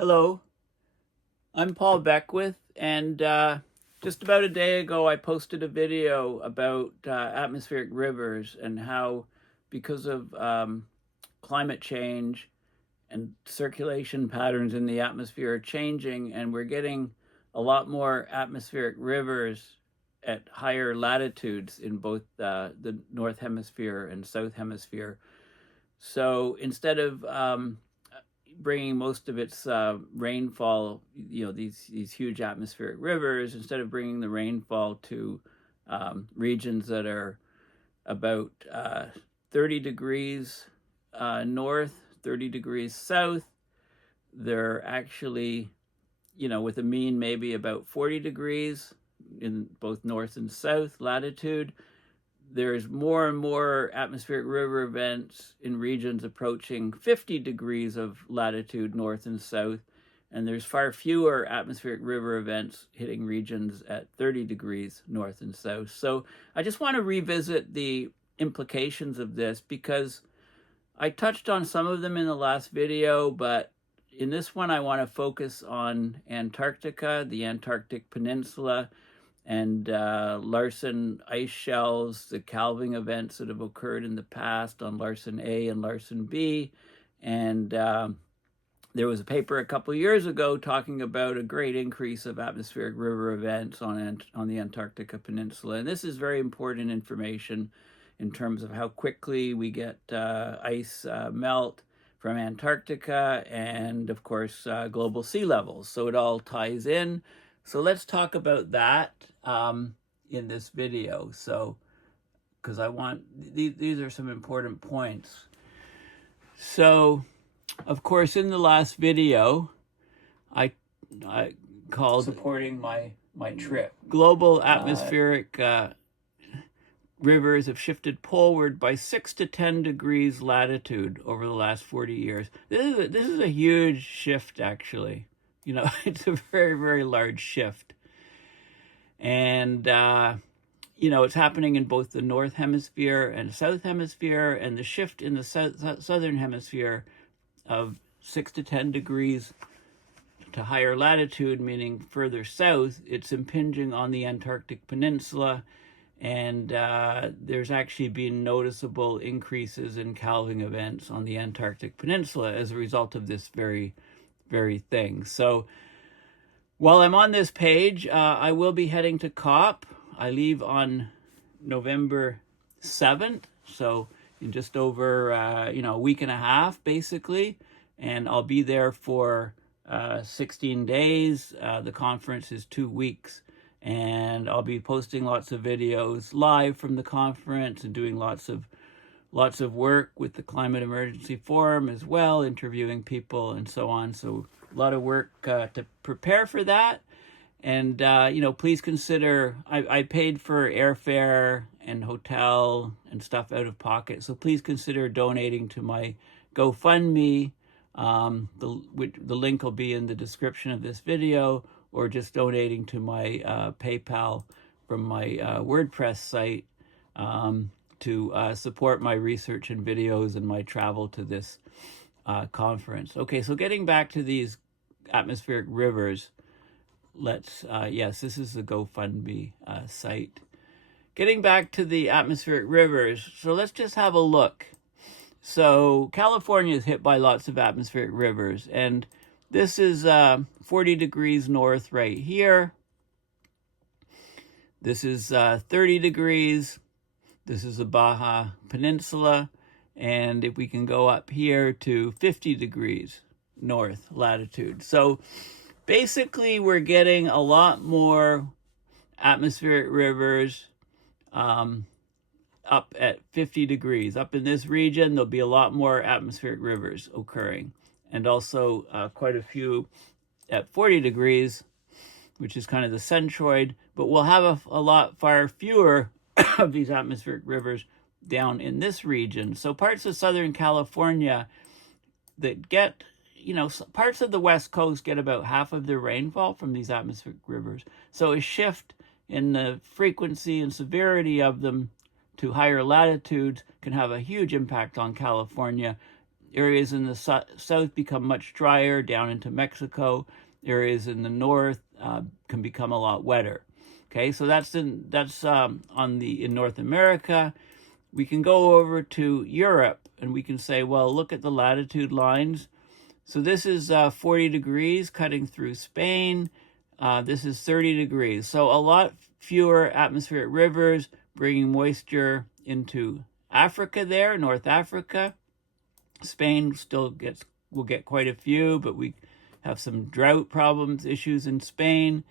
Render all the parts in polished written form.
Hello, I'm Paul Beckwith, and just about a day ago I posted a video about atmospheric rivers and how, because of climate change and circulation patterns in the atmosphere are changing, and we're getting a lot more atmospheric rivers at higher latitudes in both the North Hemisphere and South Hemisphere. So instead of bringing most of its rainfall, these huge atmospheric rivers, instead of bringing the rainfall to regions that are about 30 degrees north, 30 degrees south, they're actually, with a mean maybe about 40 degrees in both north and south latitude. There's more and more atmospheric river events in regions approaching 50 degrees of latitude north and south, and there's far fewer atmospheric river events hitting regions at 30 degrees north and south. So I just want to revisit the implications of this because I touched on some of them in the last video, but in this one I want to focus on Antarctica, the Antarctic Peninsula, and Larsen ice shelves, the calving events that have occurred in the past on Larsen A and Larsen B. And there was a paper a couple of years ago talking about a great increase of atmospheric river events on the Antarctica Peninsula. And this is very important information in terms of how quickly we get ice melt from Antarctica and, of course, global sea levels. So it all ties in. So let's talk about that in this video. So, because I want, these are some important points. So, of course, in the last video, I called supporting my trip. Global atmospheric rivers have shifted poleward by 6 to 10 degrees latitude over the last 40 years. This is a huge shift, actually. It's a very, very large shift. And, it's happening in both the North Hemisphere and South Hemisphere, and the shift in the Southern Hemisphere of 6 to 10 degrees to higher latitude, meaning further south, it's impinging on the Antarctic Peninsula, and there's actually been noticeable increases in calving events on the Antarctic Peninsula as a result of this very thing. So while I'm on this page, I will be heading to COP. I leave on November 7th, so in just over a week and a half, basically, and I'll be there for 16 days. The conference is 2 weeks, and I'll be posting lots of videos live from the conference and doing lots of work with the Climate Emergency Forum as well, interviewing people and so on. So a lot of work to prepare for that. And, please consider, I paid for airfare and hotel and stuff out of pocket. So please consider donating to my GoFundMe. The link will be in the description of this video, or just donating to my PayPal from my WordPress site to support my research and videos and my travel to this conference. Okay, so getting back to these atmospheric rivers, yes, this is the GoFundMe site. Getting back to the atmospheric rivers, so let's just have a look. So California is hit by lots of atmospheric rivers, and this is 40 degrees north right here. This is 30 degrees. This is the Baja Peninsula, and if we can go up here to 50 degrees north latitude. So basically we're getting a lot more atmospheric rivers up at 50 degrees. Up in this region, there'll be a lot more atmospheric rivers occurring, and also quite a few at 40 degrees, which is kind of the centroid, but we'll have a lot far fewer of these atmospheric rivers down in this region. So parts of Southern California that get, parts of the West Coast get about half of their rainfall from these atmospheric rivers. So a shift in the frequency and severity of them to higher latitudes can have a huge impact on California, Areas in the south become much drier down into Mexico. Areas in the north can become a lot wetter. Okay, so that's in North America. We can go over to Europe and we can say, well, look at the latitude lines. So this is 40 degrees cutting through Spain. This is 30 degrees. So a lot fewer atmospheric rivers bringing moisture into Africa there, North Africa. Spain will get quite a few, but we have some drought problems, issues in Spain.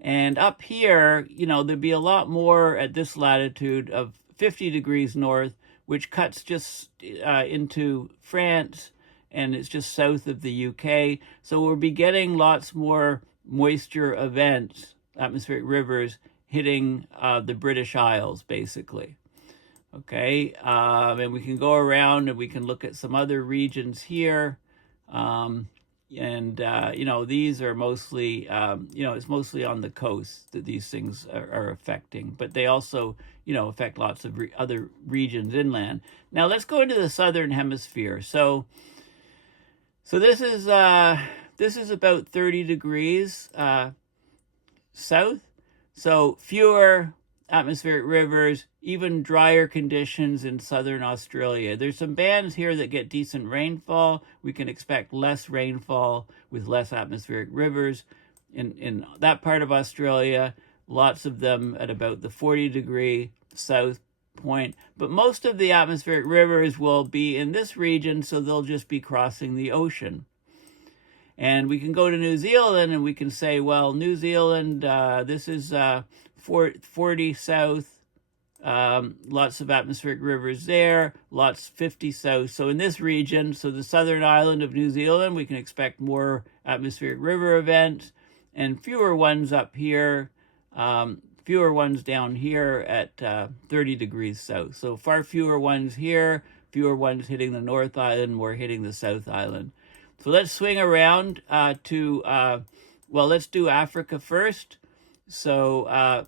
And up here, there'd be a lot more at this latitude of 50 degrees north, which cuts just into France, and it's just south of the UK. So we'll be getting lots more moisture events, atmospheric rivers, hitting the British Isles, basically. Okay, and we can go around and we can look at some other regions here. These are mostly, it's mostly on the coast that these things are affecting, but they also, affect lots of other regions inland. Now let's go into the southern hemisphere. So this is about 30 degrees south. So fewer atmospheric rivers, even drier conditions in southern Australia. There's some bands here that get decent rainfall. We can expect less rainfall with less atmospheric rivers in that part of Australia. Lots of them at about the 40 degree south point. But most of the atmospheric rivers will be in this region, so they'll just be crossing the ocean. And we can go to New Zealand and we can say, well, New Zealand, this is 40 south, lots of atmospheric rivers there, lots 50 south. So in this region, so the southern island of New Zealand, we can expect more atmospheric river events and fewer ones up here, fewer ones down here at 30 degrees south. So far fewer ones here, fewer ones hitting the North Island, more hitting the South Island. So let's swing around let's do Africa first. So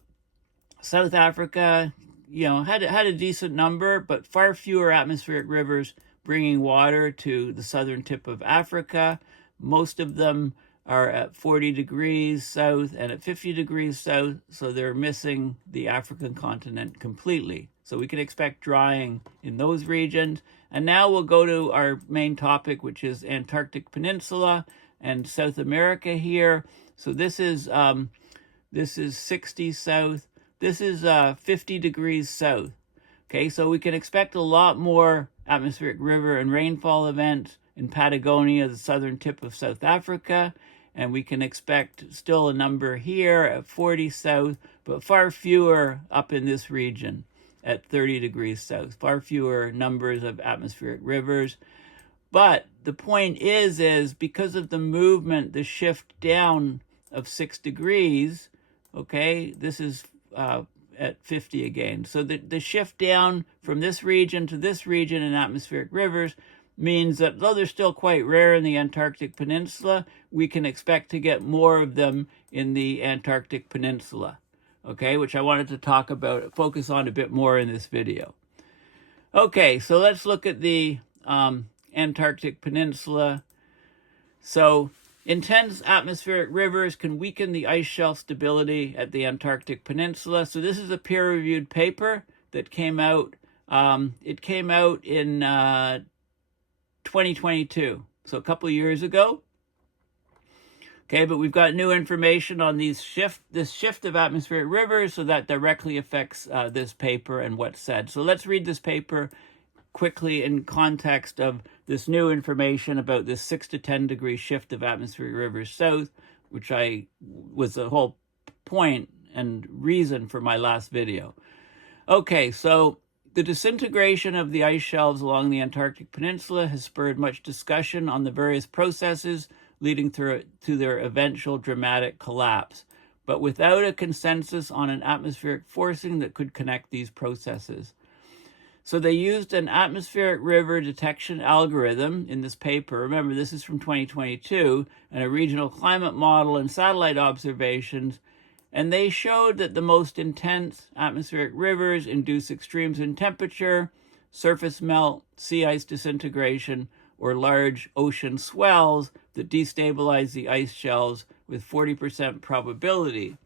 South Africa, had a decent number, but far fewer atmospheric rivers bringing water to the southern tip of Africa. Most of them are at 40 degrees south and at 50 degrees south, so they're missing the African continent completely. So we can expect drying in those regions. And now we'll go to our main topic, which is Antarctic Peninsula and South America here. So this is 60 south. This is 50 degrees south. Okay, so we can expect a lot more atmospheric river and rainfall events in Patagonia, the southern tip of South Africa. And we can expect still a number here at 40 south, but far fewer up in this region at 30 degrees south, far fewer numbers of atmospheric rivers. But the point is because of the movement, the shift down of 6 degrees, okay, this is at 50 again. So the shift down from this region to this region in atmospheric rivers means that though they're still quite rare in the Antarctic Peninsula, we can expect to get more of them in the Antarctic Peninsula, okay, which I wanted to focus on a bit more in this video. Okay, so let's look at the Antarctic Peninsula. So intense atmospheric rivers can weaken the ice shelf stability at the Antarctic Peninsula. So this is a peer-reviewed paper that came out. It came out in 2022, so a couple of years ago. Okay, but we've got new information on this shift of atmospheric rivers, so that directly affects this paper and what's said. So let's read this paper quickly in context of this new information about this 6 to 10 degree shift of atmospheric rivers south, which was the whole point and reason for my last video. Okay, so the disintegration of the ice shelves along the Antarctic Peninsula has spurred much discussion on the various processes leading to their eventual dramatic collapse, but without a consensus on an atmospheric forcing that could connect these processes. So they used an atmospheric river detection algorithm in this paper. Remember, this is from 2022, and a regional climate model and satellite observations. And they showed that the most intense atmospheric rivers induce extremes in temperature, surface melt, sea ice disintegration, or large ocean swells that destabilize the ice shelves with 40% probability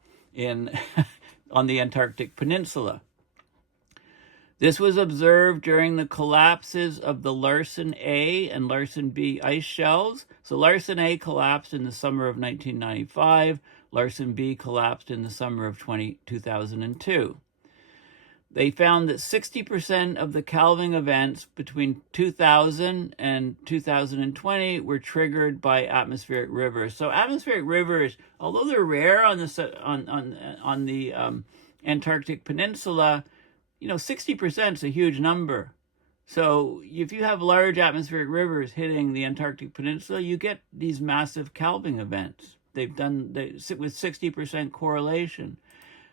on the Antarctic Peninsula. This was observed during the collapses of the Larsen A and Larsen B ice shelves. So Larsen A collapsed in the summer of 1995. Larsen B collapsed in the summer of 2002. They found that 60% of the calving events between 2000 and 2020 were triggered by atmospheric rivers. So atmospheric rivers, although they're rare on the Antarctic Peninsula, 60% is a huge number. So if you have large atmospheric rivers hitting the Antarctic Peninsula, you get these massive calving events. They sit with 60% correlation.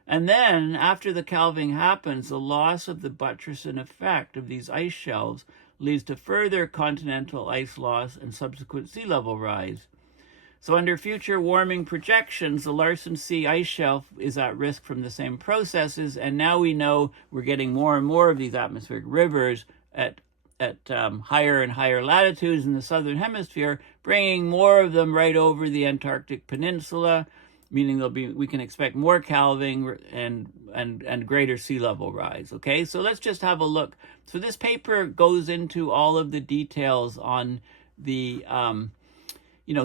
And then after the calving happens, the loss of the buttressing effect of these ice shelves leads to further continental ice loss and subsequent sea level rise. So under future warming projections, the Larsen C ice shelf is at risk from the same processes, and now we know we're getting more and more of these atmospheric rivers at higher and higher latitudes in the southern hemisphere, bringing more of them right over the Antarctic Peninsula, meaning we can expect more calving and greater sea level rise. Okay, so let's just have a look. So this paper goes into all of the details on the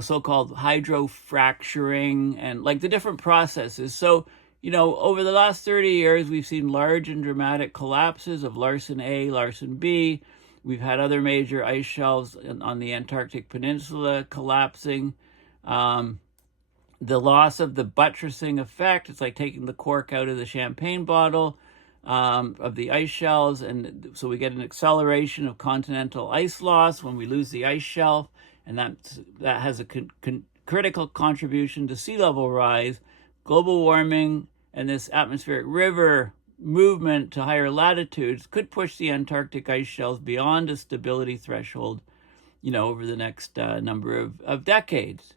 so-called hydrofracturing and like the different processes. So, over the last 30 years, we've seen large and dramatic collapses of Larsen A, Larsen B. We've had other major ice shelves on the Antarctic Peninsula collapsing. The loss of the buttressing effect, it's like taking the cork out of the champagne bottle of the ice shelves. And so we get an acceleration of continental ice loss when we lose the ice shelf. And that has a critical contribution to sea level rise. Global warming and this atmospheric river movement to higher latitudes could push the Antarctic ice shelves beyond a stability threshold, over the next number of decades.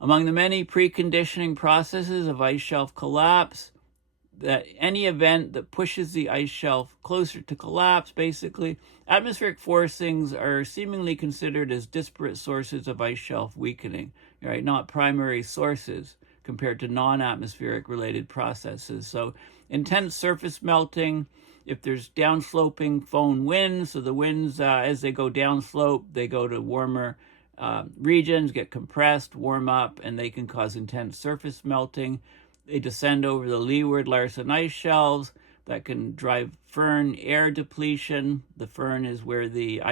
Among the many preconditioning processes of ice shelf collapse, that any event that pushes the ice shelf closer to collapse, basically, atmospheric forcings are seemingly considered as disparate sources of ice shelf weakening, right? Not primary sources compared to non-atmospheric related processes. So intense surface melting, if there's downsloping foehn winds, so the winds, as they go downslope, they go to warmer regions, get compressed, warm up, and they can cause intense surface melting. They descend over the leeward Larsen ice shelves that can drive firn air depletion. The firn is where the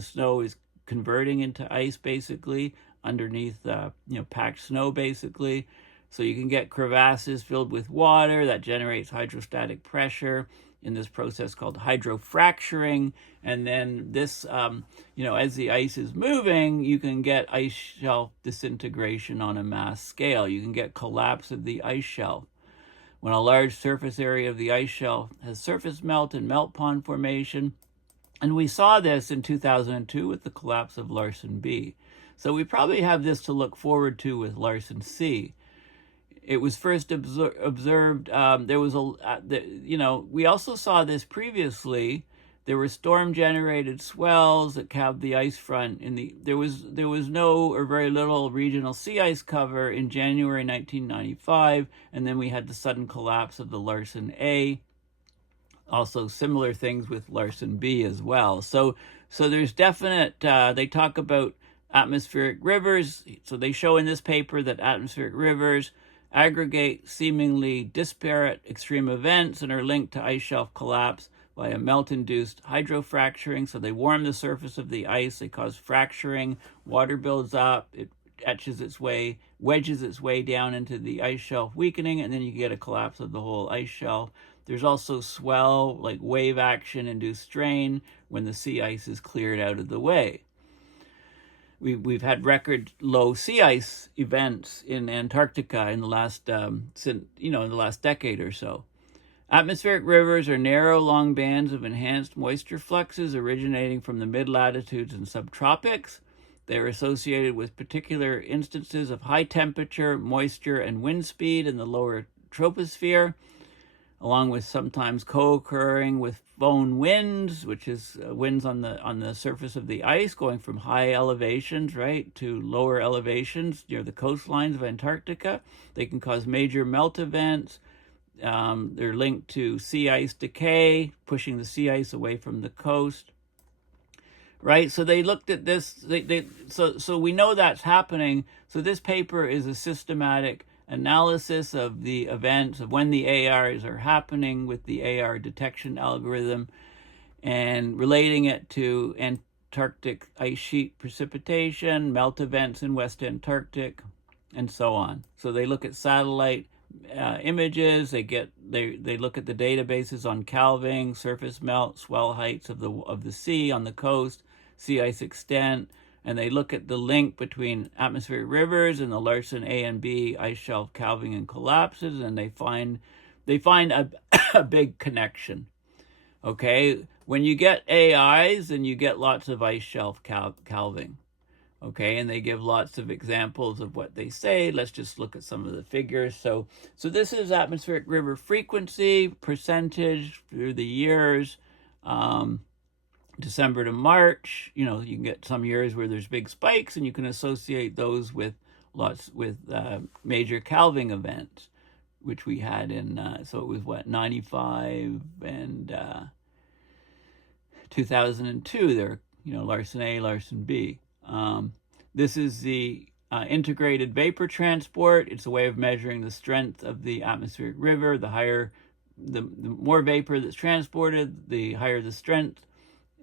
snow is converting into ice, basically, underneath packed snow, basically. So you can get crevasses filled with water that generates hydrostatic pressure in this process called hydrofracturing. And then this, as the ice is moving, you can get ice shelf disintegration on a mass scale. You can get collapse of the ice shelf. When a large surface area of the ice shelf has surface melt and melt pond formation, and we saw this in 2002 with the collapse of Larsen B. So we probably have this to look forward to with Larsen C. It was first observed, we also saw this previously. There were storm-generated swells that calved the ice front. There was no or very little regional sea ice cover in January 1995, and then we had the sudden collapse of the Larsen A. Also similar things with Larsen B as well. So there's definite, they talk about atmospheric rivers. So they show in this paper that atmospheric rivers aggregate seemingly disparate extreme events and are linked to ice shelf collapse by a melt-induced hydrofracturing. So they warm the surface of the ice, they cause fracturing, water builds up, it wedges its way down into the ice shelf weakening, and then you get a collapse of the whole ice shelf. There's also swell, like wave action induced strain when the sea ice is cleared out of the way. We've had record low sea ice events in Antarctica in the last decade or so. Atmospheric rivers are narrow, long bands of enhanced moisture fluxes originating from the mid-latitudes and subtropics. They are associated with particular instances of high temperature, moisture, and wind speed in the lower troposphere. along with sometimes co-occurring with foehn winds, which is winds on the surface of the ice going from high elevations, right, to lower elevations near the coastlines of Antarctica. They can cause major melt events. They're linked to sea ice decay, pushing the sea ice away from the coast. Right, so they looked at this. So we know that's happening. So this paper is a systematic analysis of the events of when the ARs are happening with the AR detection algorithm, and relating it to Antarctic ice sheet precipitation, melt events in West Antarctic, and so on. So they look at satellite images. They look at the databases on calving, surface melt, swell heights of the sea on the coast, sea ice extent, and they look at the link between atmospheric rivers and the Larsen A and B ice shelf calving and collapses, and they find a big connection. Okay, when you get AIs, then you get lots of ice shelf calving. Okay, and they give lots of examples of what they say. Let's just look at some of the figures. So this is atmospheric river frequency percentage through the years, December to March. You can get some years where there's big spikes, and you can associate those with major calving events, which we had in so it was 95 and 2002. There, Larsen A, Larsen B. This is the integrated vapor transport. It's a way of measuring the strength of the atmospheric river. The more vapor that's transported, the higher the strength.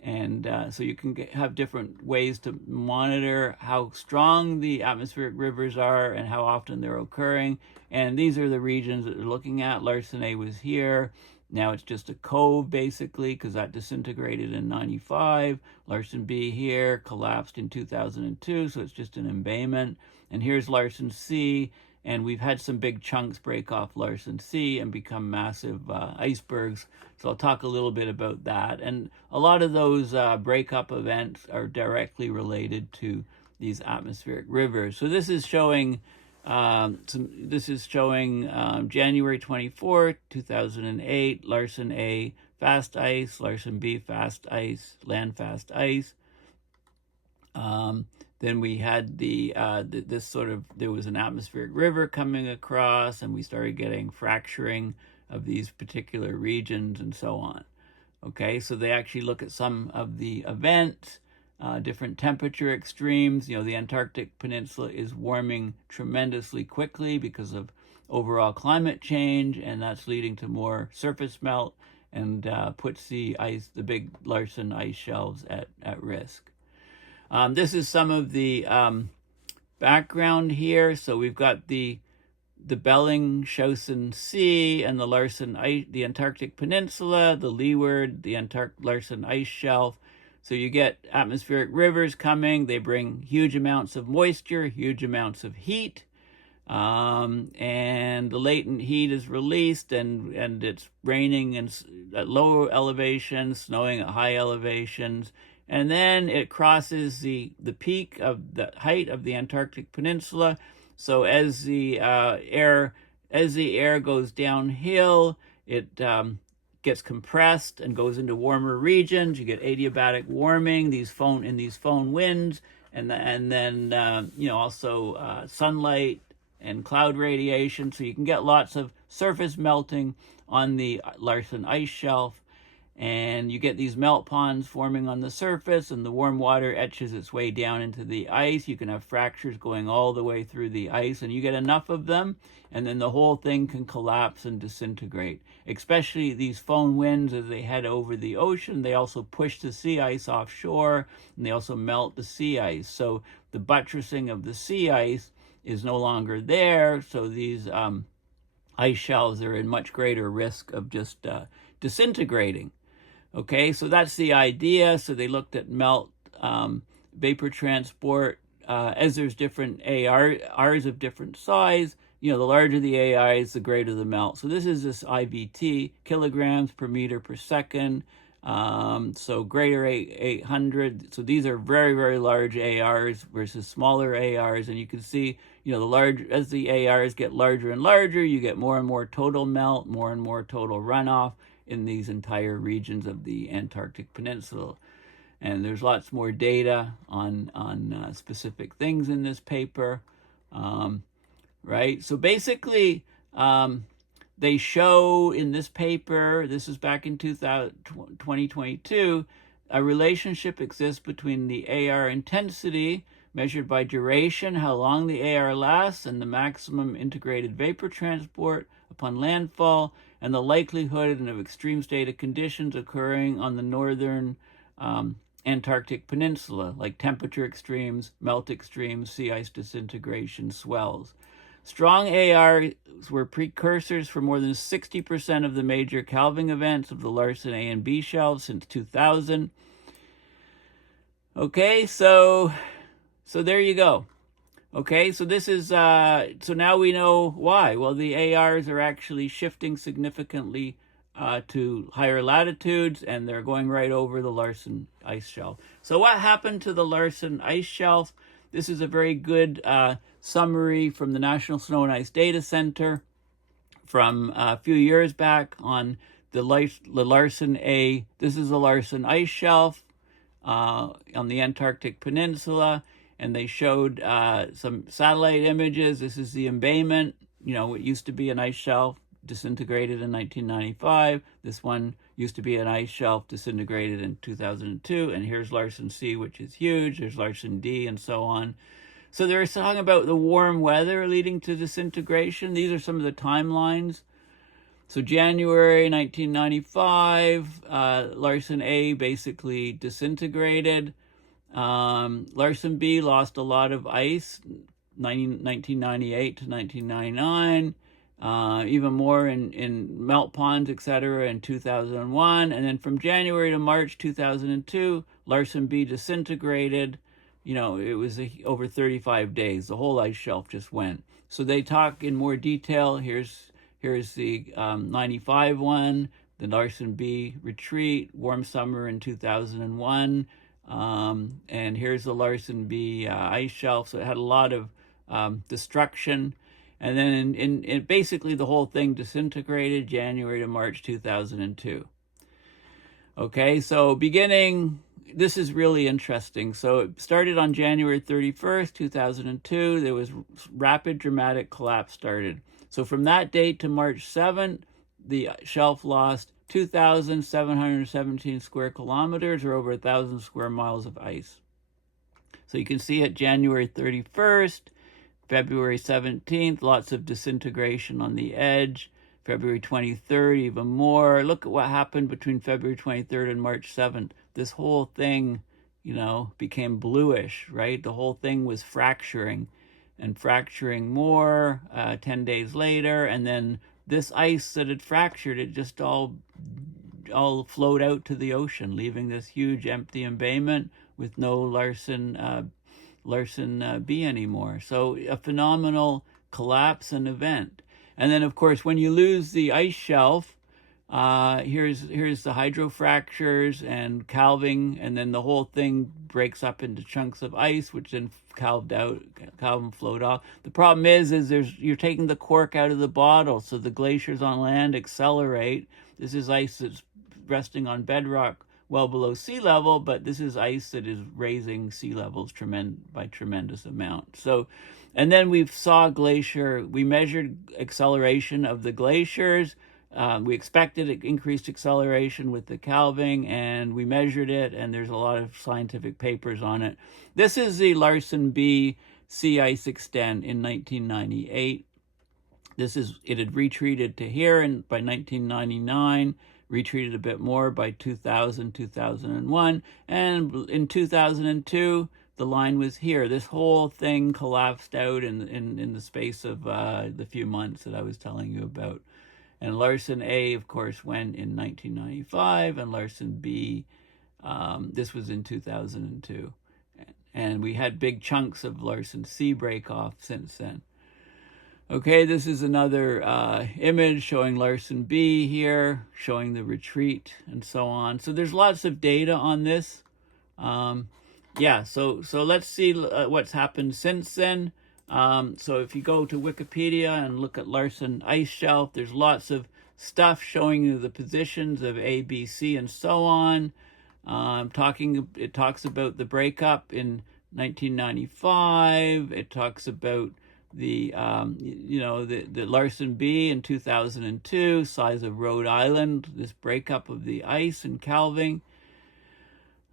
And so you can have different ways to monitor how strong the atmospheric rivers are and how often they're occurring. And these are the regions that they're looking at. Larsen A was here. Now it's just a cove, basically, because that disintegrated in 95. Larsen B here collapsed in 2002, so it's just an embayment. And here's Larsen C, and we've had some big chunks break off Larsen C and become massive icebergs. So I'll talk a little bit about that. And a lot of those breakup events are directly related to these atmospheric rivers. So this is showing January 24, 2008, Larsen A fast ice, Larsen B fast ice, land fast ice. Then we had there was an atmospheric river coming across, and we started getting fracturing of these particular regions and so on. Okay, so they actually look at some of the events, different temperature extremes. The Antarctic Peninsula is warming tremendously quickly because of overall climate change, and that's leading to more surface melt and puts the big Larsen ice shelves at risk. This is some of the background here. So we've got the Bellingshausen Sea and the Antarctic Peninsula, the Leeward, the Larsen ice shelf. So you get atmospheric rivers coming. They bring huge amounts of moisture, huge amounts of heat, and the latent heat is released, and it's raining at low elevations, snowing at high elevations, and then it crosses the peak of the height of the Antarctic Peninsula. So as the air goes downhill, it gets compressed and goes into warmer regions. You get adiabatic warming, in these foehn winds, and then also sunlight and cloud radiation. So you can get lots of surface melting on the Larsen ice shelf, and you get these melt ponds forming on the surface, and the warm water etches its way down into the ice. You can have fractures going all the way through the ice, and you get enough of them, and then the whole thing can collapse and disintegrate. Especially these foehn winds, as they head over the ocean, they also push the sea ice offshore, and they also melt the sea ice. So the buttressing of the sea ice is no longer there, so these ice shelves are in much greater risk of just disintegrating. Okay, so that's the idea. So they looked at melt, vapor transport, as there's different ARs of different size. The larger the AIs, the greater the melt. So this is this IVT, kilograms per meter per second. So greater 800. So these are very, very large ARs versus smaller ARs. And you can see, as the ARs get larger and larger, you get more and more total melt, more and more total runoff in these entire regions of the Antarctic Peninsula. And there's lots more data on specific things in this paper, right? So basically, they show in this paper, this is back in 2022, a relationship exists between the AR intensity measured by duration, how long the AR lasts, and the maximum integrated vapor transport upon landfall, and the likelihood of extreme state of conditions occurring on the northern Antarctic Peninsula, like temperature extremes, melt extremes, sea ice disintegration, swells. Strong ARs were precursors for more than 60% of the major calving events of the Larsen A and B shelves since 2000. Okay, so there you go. Okay, so this is, so now we know why. Well, the ARs are actually shifting significantly to higher latitudes, and they're going right over the Larsen ice shelf. So what happened to the Larsen ice shelf? This is a very good summary from the National Snow and Ice Data Center from a few years back on the Larsen A. This is the Larsen ice shelf on the Antarctic Peninsula, and they showed some satellite images. This is the embayment. It used to be an ice shelf, disintegrated in 1995. This one used to be an ice shelf, disintegrated in 2002. And here's Larsen C, which is huge. There's Larsen D, and so on. So they're talking about the warm weather leading to disintegration. These are some of the timelines. So January 1995, Larsen A basically disintegrated. Larsen B lost a lot of ice, 1998 to 1999. Even more in melt ponds, etc., in 2001. And then from January to March 2002, Larsen B disintegrated. It was over 35 days. The whole ice shelf just went. So they talk in more detail. Here's the 95 one, the Larsen B retreat, warm summer in 2001. And here's the Larsen B ice shelf. So it had a lot of destruction. And then in basically the whole thing disintegrated January to March 2002. Okay, so this is really interesting. So it started on January 31st, 2002. There was rapid dramatic collapse started. So from that date to March 7th, the shelf lost 2,717 square kilometers, or over 1,000 square miles of ice. So you can see at January 31st, February 17th, lots of disintegration on the edge. February 23rd, even more. Look at what happened between February 23rd and March 7th. This whole thing, became bluish, right? The whole thing was fracturing and fracturing more 10 days later. And then this ice that had fractured, it just all flowed out to the ocean, leaving this huge empty embayment with no Larsen B anymore. So a phenomenal collapse and event. And then, of course, when you lose the ice shelf, here's the hydrofractures and calving, and then the whole thing breaks up into chunks of ice, which then calved out, and flowed off. The problem is you're taking the cork out of the bottle, so the glaciers on land accelerate. This is ice that's resting on bedrock well below sea level, but this is ice that is raising sea levels by tremendous amount. So, and then we measured acceleration of the glaciers. We expected increased acceleration with the calving, and we measured it, and there's a lot of scientific papers on it. This is the Larsen B sea ice extent in 1998. It had retreated to here by 1999, retreated a bit more by 2000, 2001, and in 2002, the line was here. This whole thing collapsed out in the space of the few months that I was telling you about. And Larsen A, of course, went in 1995, and Larsen B, this was in 2002. And we had big chunks of Larsen C break off since then. Okay, this is another image showing Larsen B here, showing the retreat and so on. So there's lots of data on this. Yeah, so let's see what's happened since then. So if you go to Wikipedia and look at Larsen ice shelf, there's lots of stuff showing you the positions of A, B, C, and so on. It talks about the breakup in 1995. It talks about the Larsen B in 2002, size of Rhode Island, this breakup of the ice and calving.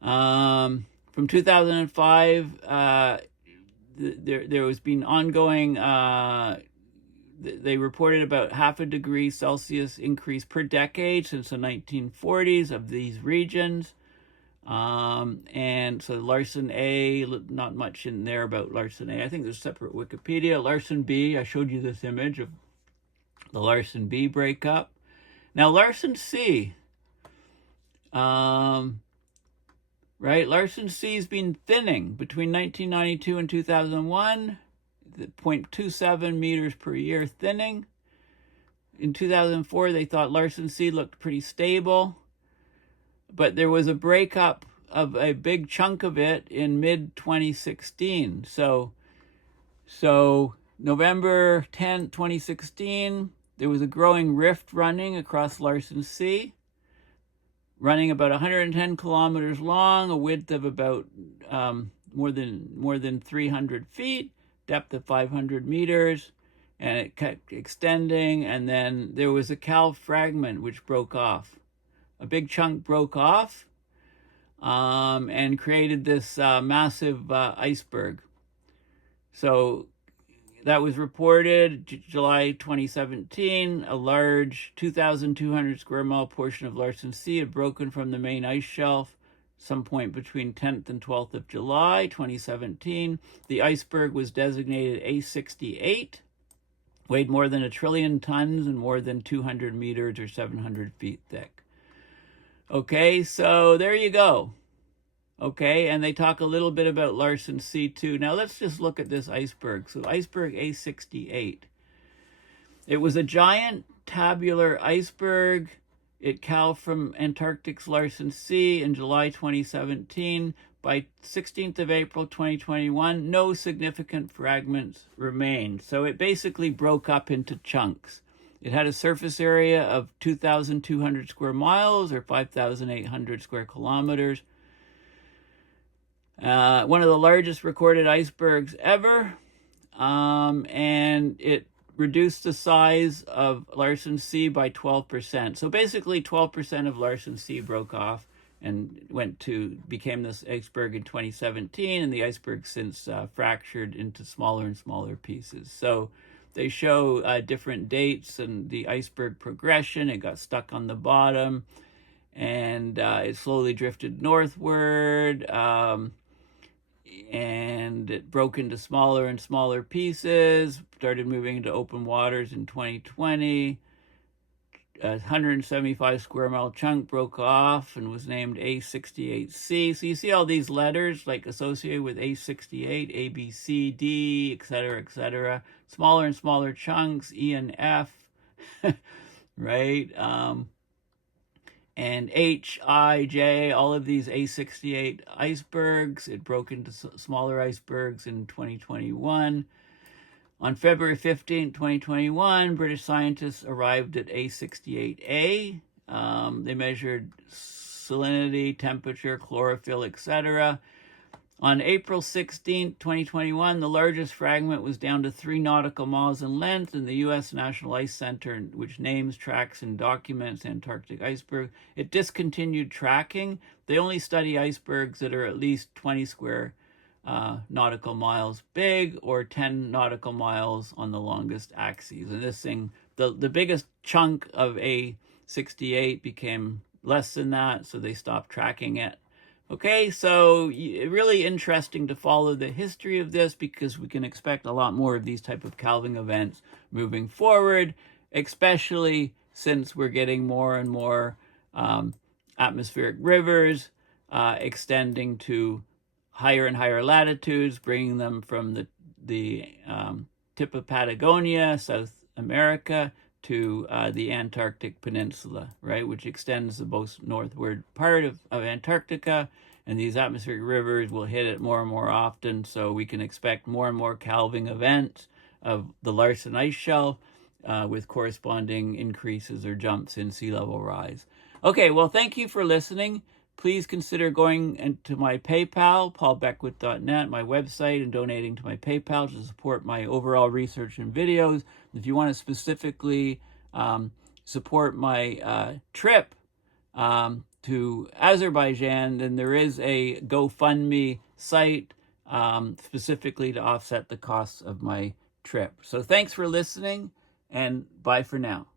From 2005, there was been ongoing. They reported about 0.5 degree Celsius increase per decade since the 1940s of these regions. And so Larsen A, not much in there about Larsen A. I think there's separate Wikipedia. Larsen B, I showed you this image of the Larsen B breakup. Now Larsen C, right? Larsen C has been thinning between 1992 and 2001, 0.27 meters per year thinning. In 2004, they thought Larsen C looked pretty stable, but there was a breakup of a big chunk of it in mid-2016. So November 10, 2016, there was a growing rift running across Larsen C, running about 110 kilometers long, a width of about more than 300 feet, depth of 500 meters, and it kept extending, and then there was a calv fragment which broke off. A big chunk broke off and created this massive iceberg. So that was reported July 2017. A large 2,200 square mile portion of Larsen C had broken from the main ice shelf some point between 10th and 12th of July 2017. The iceberg was designated A68, weighed more than 1 trillion tons and more than 200 meters or 700 feet thick. Okay, so there you go. Okay, and they talk a little bit about Larsen C too. Now let's just look at this iceberg. So iceberg A68. It was a giant tabular iceberg. It calved from Antarctic's Larsen C in July 2017. By 16th of April 2021, no significant fragments remained. So it basically broke up into chunks. It had a surface area of 2,200 square miles or 5,800 square kilometers. One of the largest recorded icebergs ever. And it reduced the size of Larsen C by 12%. So basically 12% of Larsen C broke off and became this iceberg in 2017, and the iceberg since fractured into smaller and smaller pieces. So they show different dates and the iceberg progression. It got stuck on the bottom, and it slowly drifted northward, and it broke into smaller and smaller pieces, started moving into open waters in 2020. A 175 square mile chunk broke off and was named A68C. So you see all these letters like associated with A68, A, B, C, D, etc., smaller and smaller chunks, E and F, right? And H, I, J, all of these A68 icebergs. It broke into smaller icebergs in 2021. On February 15, 2021, British scientists arrived at A68A. They measured salinity, temperature, chlorophyll, etc. On April 16, 2021, the largest fragment was down to 3 nautical miles in length, and the U.S. National Ice Center, which names, tracks, and documents Antarctic iceberg, it discontinued tracking. They only study icebergs that are at least 20 square nautical miles big or 10 nautical miles on the longest axes. And this thing, the biggest chunk of A68 became less than that, so they stopped tracking it. Okay, so really interesting to follow the history of this, because we can expect a lot more of these type of calving events moving forward, especially since we're getting more and more atmospheric rivers extending to higher and higher latitudes, bringing them from the tip of Patagonia, South America, to the Antarctic Peninsula, right, which extends the most northward part of Antarctica. And these atmospheric rivers will hit it more and more often, so we can expect more and more calving events of the Larsen ice shelf with corresponding increases or jumps in sea level rise. Okay, well, thank you for listening. Please consider going into my PayPal, paulbeckwith.net, my website, and donating to my PayPal to support my overall research and videos. If you want to specifically support my trip to Azerbaijan, then there is a GoFundMe site specifically to offset the costs of my trip. So thanks for listening, and bye for now.